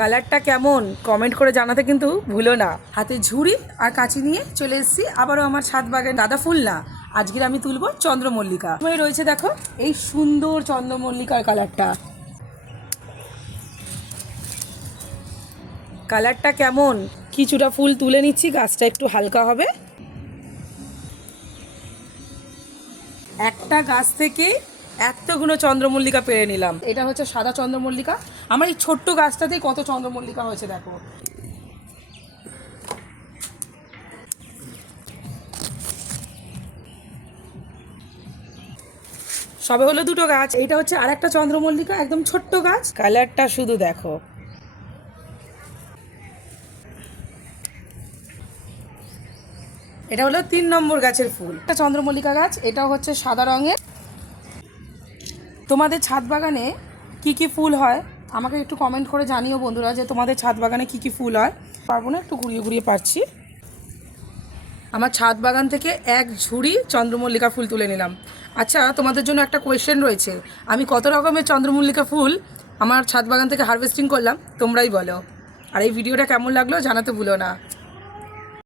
কালারটা কেমন কমেন্ট করে জানাতে কিন্তু ভুলো না। হাতে ঝুড়ি আর কাঁচি নিয়ে চলে এসেছি আবারও আমার ছাদ বাগানে। গাঁদা ফুল না, আজকের আমি তুলবো চন্দ্রমল্লিকা। রয়েছে দেখো এই সুন্দর চন্দ্রমল্লিকার কালারটা কেমন। কিছুটা ফুল তুলে নিচ্ছি, গাছটা একটু হালকা হবে। একটা গাছ থেকে এতগুলো চন্দ্রমল্লিকা পেরে নিলাম। এটা হচ্ছে সাদা চন্দ্রমল্লিকা। আমার এই ছোট্ট গাছটাতেই কত চন্দ্রমল্লিকা হয়েছে দেখো। সবে হলো দুটো গাছ। এটা হচ্ছে আর একটা চন্দ্রমল্লিকা, একদম ছোট্ট গাছ। কালারটা শুধু দেখো। এটা হলো 3 নম্বর গাছের ফুল, একটা চন্দ্রমল্লিকা গাছ। এটাও হচ্ছে সাদা রঙের। তোমাদের ছাদ বাগানে কি কি ফুল হয় আমাকে একটু কমেন্ট করে জানিও বন্ধুরা, যে তোমাদের ছাদ বাগানে কি কি ফুল হয়। পারবো না, একটু ঘুরিয়ে ঘুরিয়ে পারছি। আমার ছাদ বাগান থেকে এক ঝুড়ি চন্দ্রমল্লিকা ফুল তুলে নিলাম। আচ্ছা, তোমাদের জন্য একটা কোয়েশ্চেন রয়েছে, আমি কত রকমের চন্দ্রমল্লিকা ফুল আমার ছাদ বাগান থেকে হারভেস্টিং করলাম তোমরাই বলো। আর এই ভিডিওটা কেমন লাগলো জানাতে ভুলো না।